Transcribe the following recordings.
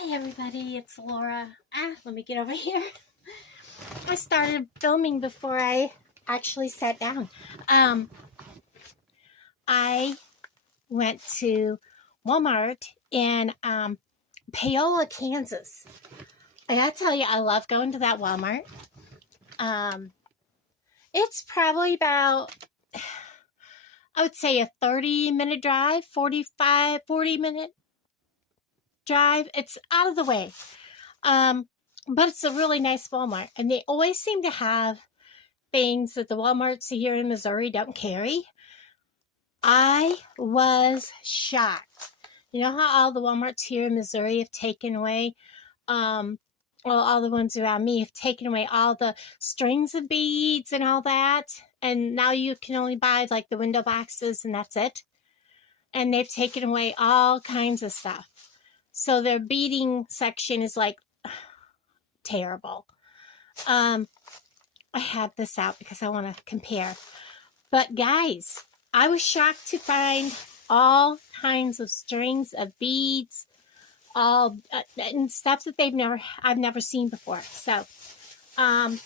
Hi everybody, it's Laura. Let me get over here. I started filming before I actually sat down. I went to Walmart in Paola, Kansas. I gotta tell you, I love going to that Walmart. It's probably about, I would say, a 30-minute drive, 40-minute drive. It's out of the way. But it's a really nice Walmart, and they always seem to have things that the Walmarts here in Missouri don't carry. I was shocked. You know how all the Walmarts here in Missouri have taken away, all the ones around me have taken away all the strings of beads and all that, and now you can only buy like the window boxes and that's it. And they've taken away all kinds of stuff. So their beading section is like terrible. I have this out because I want to compare. But guys, I was shocked to find all kinds of strings of beads, all and stuff that I've never seen before. So, I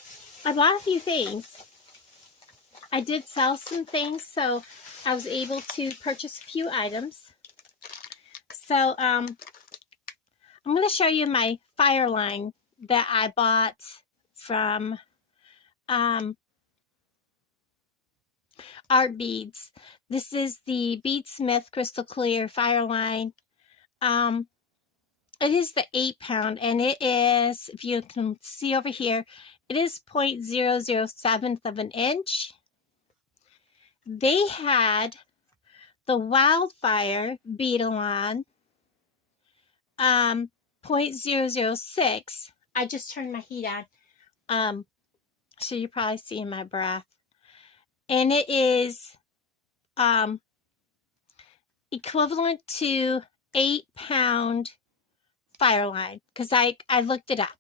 bought a few things. I did sell some things, so I was able to purchase a few items. So, I'm going to show you my fire line that I bought from Art Beads. This is the Beadsmith Crystal Clear Fire Line. It is the 8-pound, and it is, if you can see over here, it is 0.007 of an inch. They had the Wildfire Bead-A-Lon, 0.006. I just turned my heat on, so you're probably seeing my breath. And it is equivalent to 8-pound fire line, because I looked it up.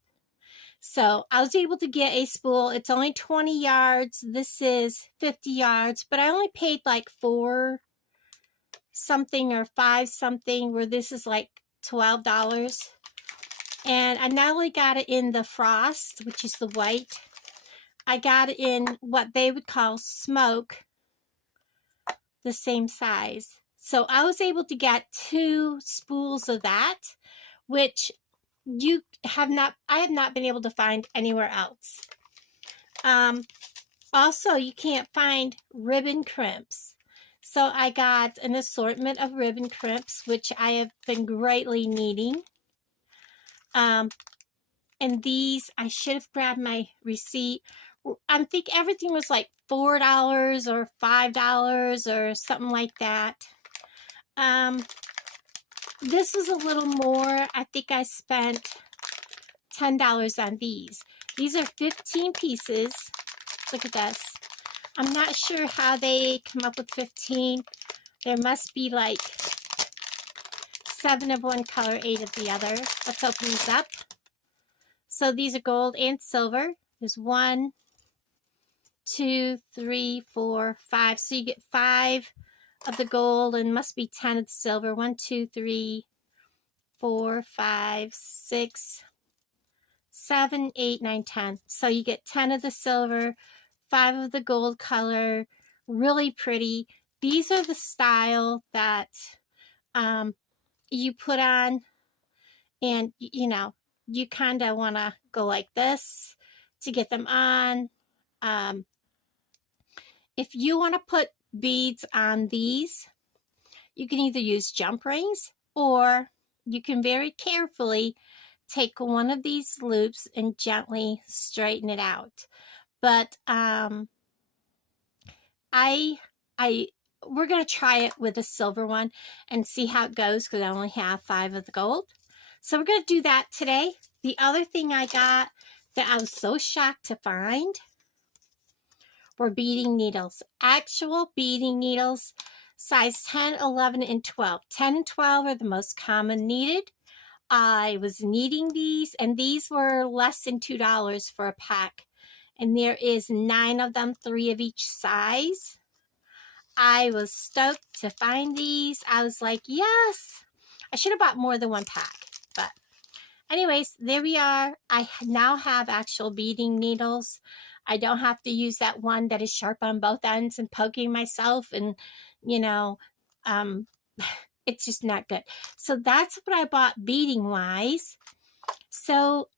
So I was able to get a spool. It's only 20 yards. This is 50 yards, but I only paid like $4 something or $5 something, where this is like $12. And I not only got it in the frost, which is the white, I got it in what they would call smoke, the same size. So I was able to get 2 spools of that, which I have not been able to find anywhere else. Also, you can't find ribbon crimps. So I got an assortment of ribbon crimps, which I have been greatly needing. And these, I should have grabbed my receipt. I think everything was like $4 or $5 or something like that. This was a little more. I think I spent $10 on these. These are 15 pieces. Look at this. I'm not sure how they come up with 15. There must be like 7 of one color, 8 of the other. Let's open these up. So these are gold and silver. There's 1, 2, 3, 4, 5. So you get 5 of the gold and must be 10 of the silver. 1, 2, 3, 4, 5, 6, 7, 8, 9, 10. So you get 10 of the silver, 5 of the gold color. Really pretty. These are the style that you put on, and you know, you kind of want to go like this to get them on. If you want to put beads on these, you can either use jump rings, or you can very carefully take one of these loops and gently straighten it out. But we're going to try it with a silver one and see how it goes, because I only have 5 of the gold. So we're going to do that today. The other thing I got that I was so shocked to find were beading needles. Actual beading needles, size 10, 11, and 12. 10 and 12 are the most common needed. I was needing these, and these were less than $2 for a pack. And there is 9 of them, 3 of each size. I was stoked to find these. I was like, yes. I should have bought more than 1 pack, but anyways, there we are. I now have actual beading needles. I don't have to use that one that is sharp on both ends and poking myself, and you know, um, it's just not good. So that's what I bought beading wise. So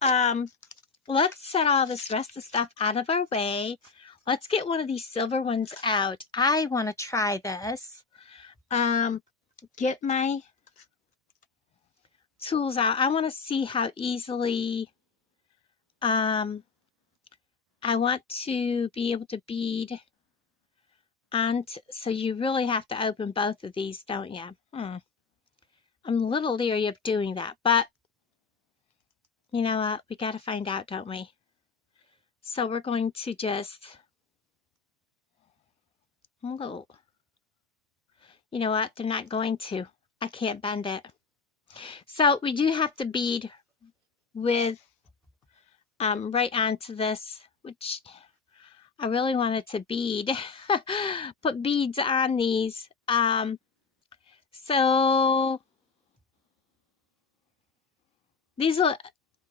let's set all this rest of stuff out of our way. Let's get one of these silver ones out. I want to try this. Get my tools out. I want to see how easily I want to be able to bead on. So you really have to open both of these, don't you? I'm a little leery of doing that, but you know what? We got to find out, don't we? So we're going to just, you know what? They're not going to. I can't bend it. So we do have to bead with right onto this, which I really wanted to bead. Put beads on these. So these will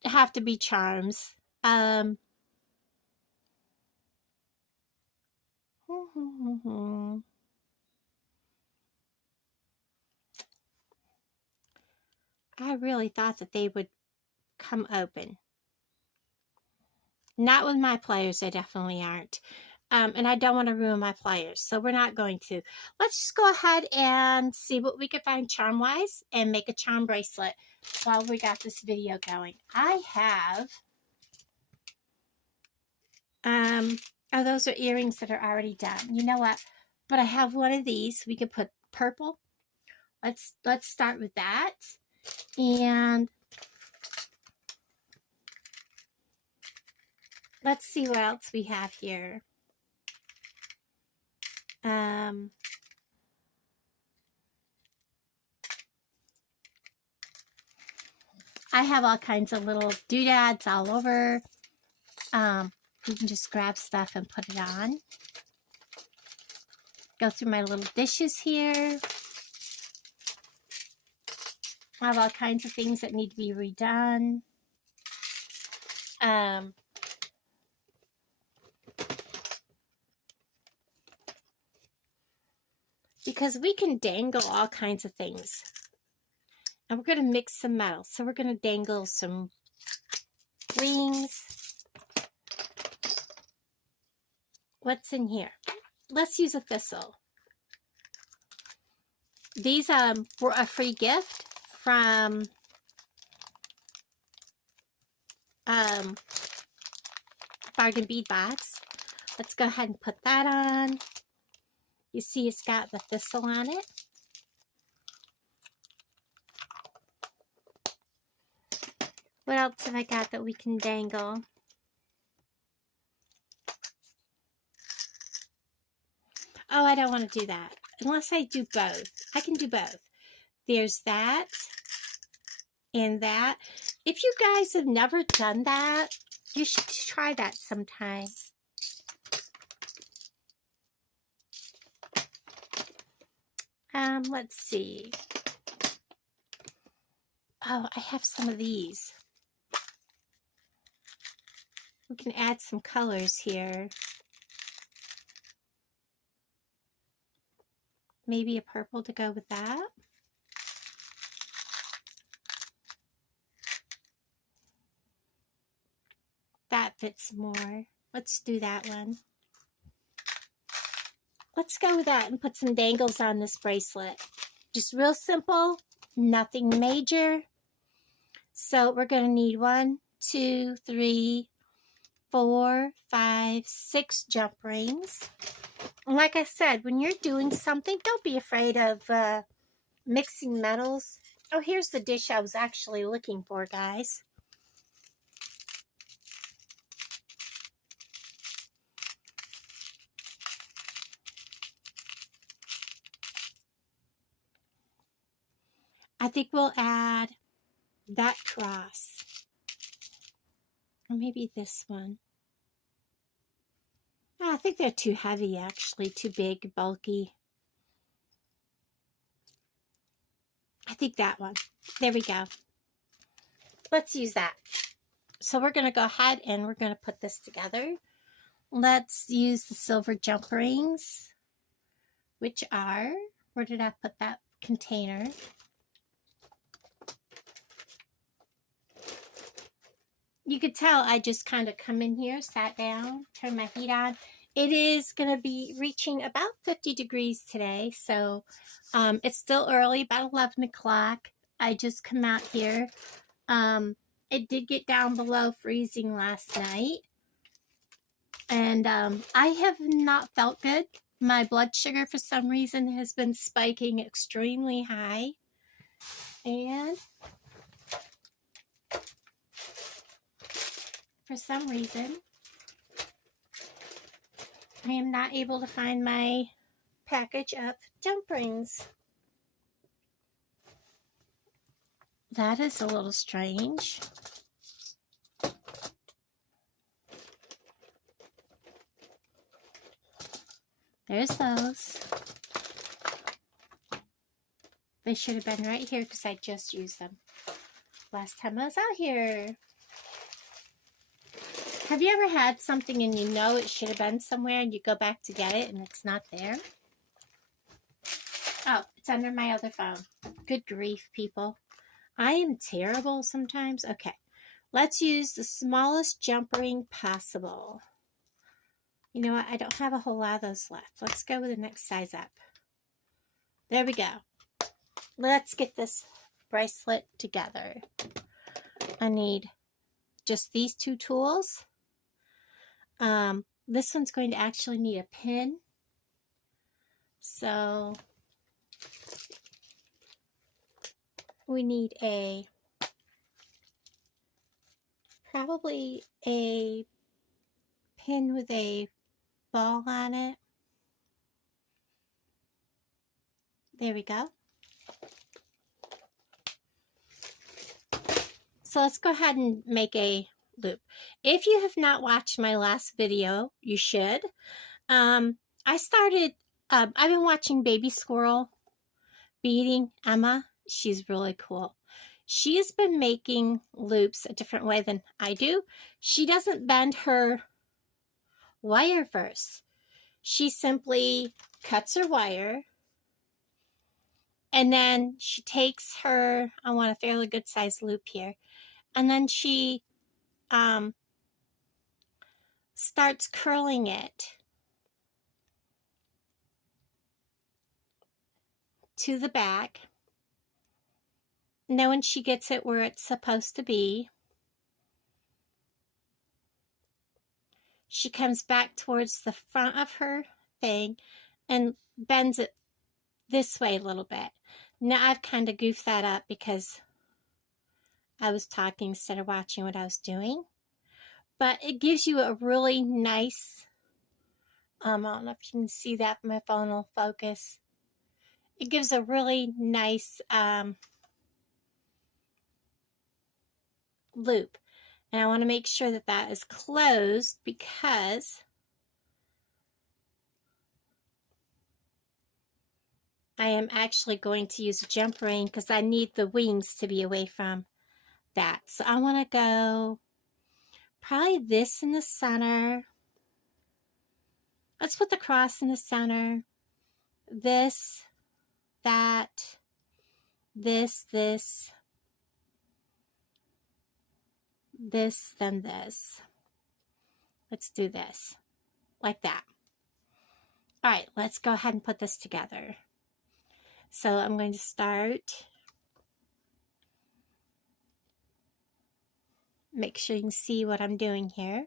have to be charms. I really thought that they would come open. Not with my pliers, they definitely aren't. And I don't want to ruin my pliers, so we're not going to. Let's just go ahead and see what we can find charm-wise and make a charm bracelet while we got this video going. I have, oh, those are earrings that are already done. You know what? But I have one of these. We could put purple. Let's start with that. And let's see what else we have here. I have all kinds of little doodads all over. You can just grab stuff and put it on. Go through my little dishes here. I have all kinds of things that need to be redone. Because we can dangle all kinds of things. And we're going to mix some metal. So we're going to dangle some rings. What's in here? Let's use a thistle. These were a free gift from Bargain Bead Box. Let's go ahead and put that on. You see it's got the thistle on it. What else have I got that we can dangle? Oh, I don't want to do that. Unless I do both. I can do both. There's that and that. If you guys have never done that, you should try that sometime. Let's see. Oh, I have some of these. We can add some colors here. Maybe a purple to go with that. That fits more. Let's do that one. Let's go with that and put some dangles on this bracelet. Just real simple, nothing major. So we're going to need 1, 2, 3, 4, 5, 6 jump rings. And like I said, when you're doing something, don't be afraid of mixing metals. Oh, here's the dish I was actually looking for, guys. I think we'll add that cross. Or maybe this one. Oh, I think they're too heavy, actually. Too big, bulky. I think that one. There we go. let's use that. So we're going to go ahead and we're going to put this together. Let's use the silver jump rings, which are, where did I put that container? You could tell I just kind of come in here, sat down, turned my heat on. It is going to be reaching about 50 degrees today, so it's still early, about 11 o'clock. I just come out here. It did get down below freezing last night, and I have not felt good. My blood sugar, for some reason, has been spiking extremely high, and for some reason, I am not able to find my package of jump rings. That is a little strange. There's those. They should have been right here because I just used them last time I was out here. Have you ever had something and you know it should have been somewhere and you go back to get it and it's not there? Oh, it's under my other phone. Good grief, people. I am terrible sometimes. Okay, let's use the smallest jump ring possible. You know what? I don't have a whole lot of those left. Let's go with the next size up. There we go. Let's get this bracelet together. I need just these two tools. This one's going to actually need a pin. So we need probably a pin with a ball on it. There we go. So let's go ahead and make a loop. If you have not watched my last video, you should. I've been watching Baby Squirrel beading, Emma. She's really cool. She has been making loops a different way than I do. She doesn't bend her wire first. She simply cuts her wire, and then she takes her, I want a fairly good size loop here, and then she starts curling it to the back. And then when she gets it where it's supposed to be, she comes back towards the front of her thing and bends it this way a little bit. Now I've kind of goofed that up because I was talking instead of watching what I was doing. But it gives you a really nice, I don't know if you can see that, my phone will focus. It gives a really nice loop. And I want to make sure that that is closed because I am actually going to use a jump ring because I need the wings to be away from that. So I want to go probably this in the center. Let's put the cross in the center. This, that, this, then this. Let's do this like that. All right, let's go ahead and put this together. So I'm going to start. Make sure you can see what I'm doing here.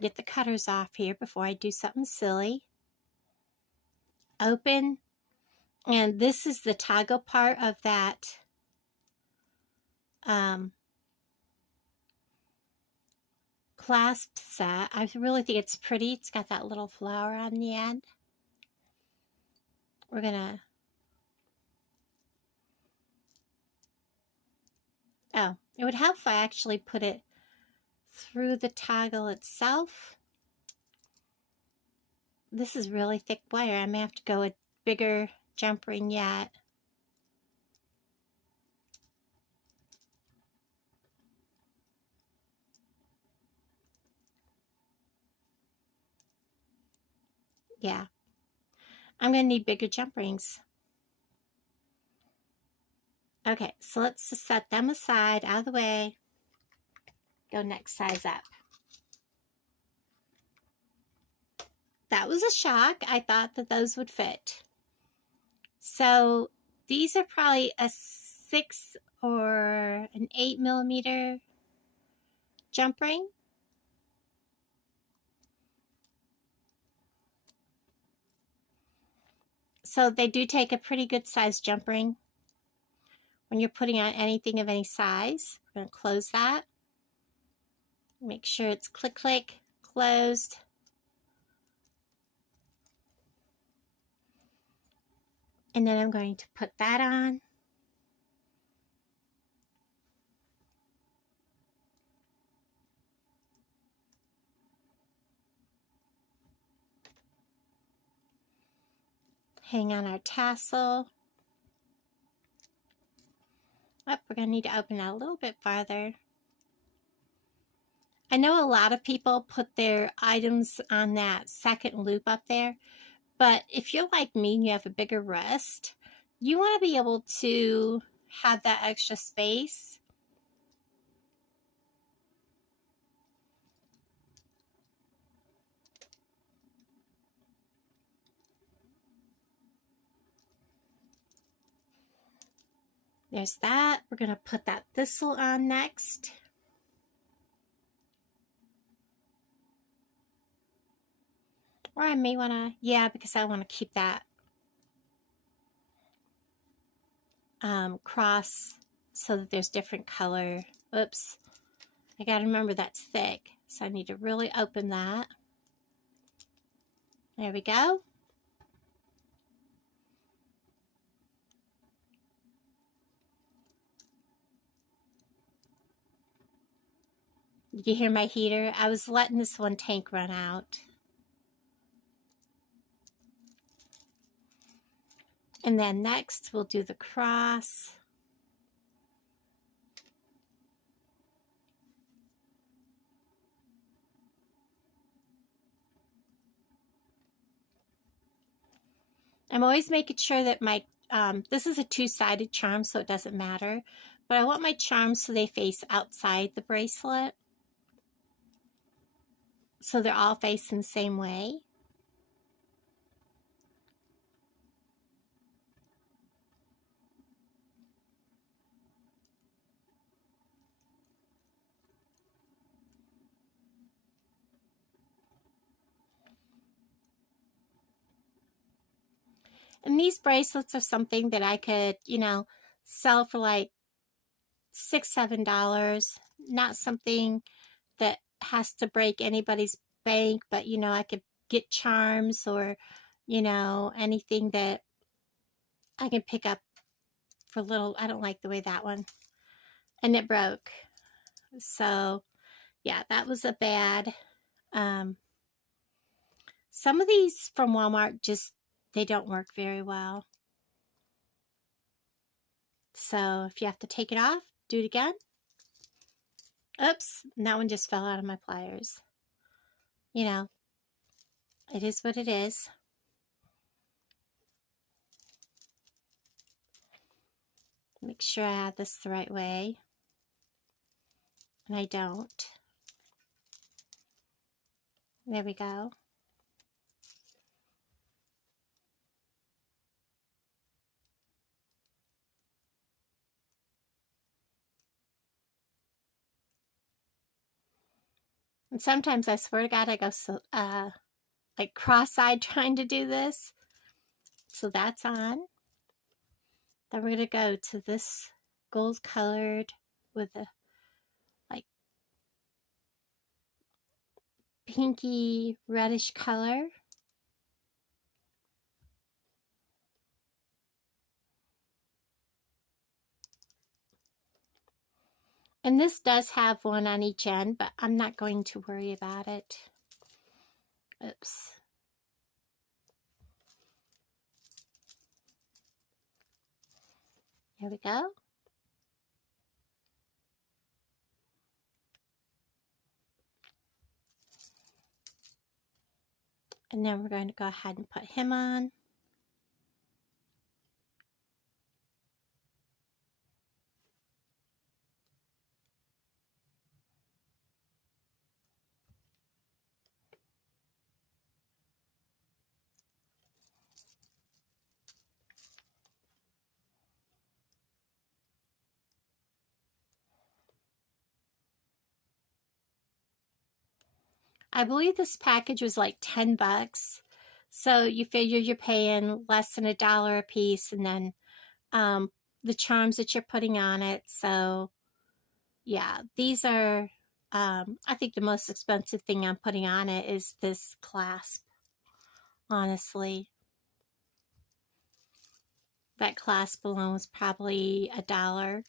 Get the cutters off here before I do something silly. Open. And this is the toggle part of that clasp set. I really think it's pretty. It's got that little flower on the end. We're gonna, oh, it would help if I actually put it through the toggle itself. This is really thick wire. I may have to go with bigger jump ring yet. Yeah. I'm going to need bigger jump rings. Okay, so let's just set them aside, out of the way. Go next size up. That was a shock. I thought that those would fit. So these are probably a 6 or an 8 millimeter jump ring. So they do take a pretty good size jump ring when you're putting on anything of any size. We're going to close that. Make sure it's click, click, closed. And then I'm going to put that on. Hang on our tassel. Oh, we're going to need to open it a little bit farther. I know a lot of people put their items on that second loop up there, but if you're like me and you have a bigger wrist, you want to be able to have that extra space. There's that. We're going to put that thistle on next. Or I may want to, yeah, because I want to keep that cross so that there's different color. Oops. I got to remember that's thick. So I need to really open that. There we go. You hear my heater? I was letting this one tank run out. And then next we'll do the cross. I'm always making sure that my, this is a two-sided charm, so it doesn't matter. But I want my charms so they face outside the bracelet. So they're all facing the same way. And these bracelets are something that I could, you know, sell for like $6, $7. Not something that has to break anybody's bank, but, you know, I could get charms or, you know, anything that I can pick up for little. I don't like the way that one. And it broke. So, yeah, that was a bad. Some of these from Walmart just, they don't work very well. So if you have to take it off, do it again. Oops, and that one just fell out of my pliers. You know, it is what it is. Make sure I have this the right way. And I don't. There we go. And sometimes I swear to God, I go so, like cross-eyed trying to do this. So that's on. Then we're going to go to this gold colored with a like pinky reddish color. And this does have one on each end, but I'm not going to worry about it. Oops. Here we go. And then we're going to go ahead and put him on. I believe this package was like 10 bucks. So you figure you're paying less than $1 a piece, and then the charms that you're putting on it. So yeah, these are, I think the most expensive thing I'm putting on it is this clasp, honestly. That clasp alone was probably $1.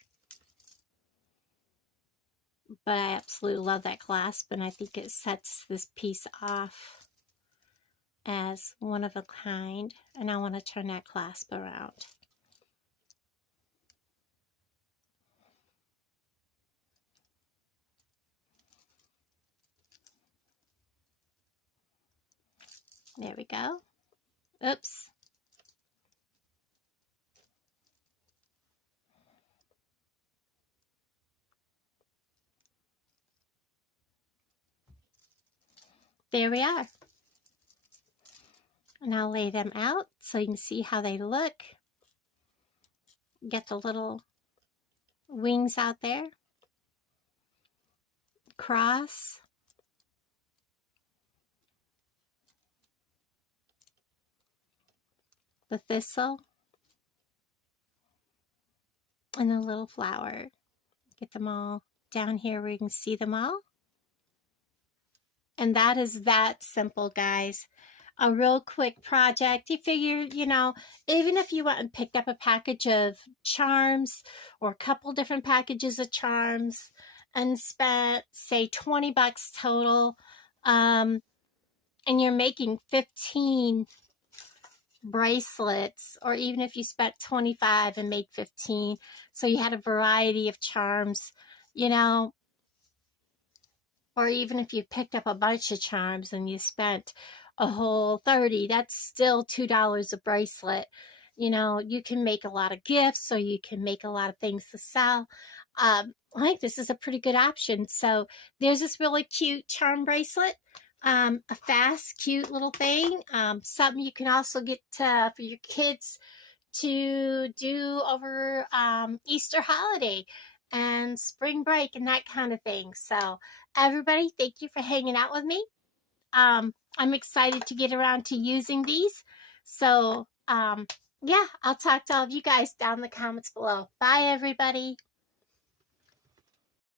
But I absolutely love that clasp, and I think it sets this piece off as one of a kind. And I want to turn that clasp around. There we go. Oops. There we are. And I'll lay them out so you can see how they look. Get the little wings out there. Cross. The thistle. And the little flower. Get them all down here where you can see them all. And that is that simple, guys. A real quick project. You figure, you know, even if you went and picked up a package of charms or a couple different packages of charms and spent, say, 20 bucks total, and you're making 15 bracelets, or even if you spent 25 and made 15, so you had a variety of charms, you know, or even if you picked up a bunch of charms and you spent a whole 30, that's still $2 a bracelet. You know, you can make a lot of gifts, or you can make a lot of things to sell. I think this is a pretty good option. So there's this really cute charm bracelet, a fast, cute little thing. Something you can also get for your kids to do over Easter holiday and spring break and that kind of thing. So everybody, thank you for hanging out with me. I'm excited to get around to using these. So yeah, I'll talk to all of you guys down in the comments below. Bye, everybody.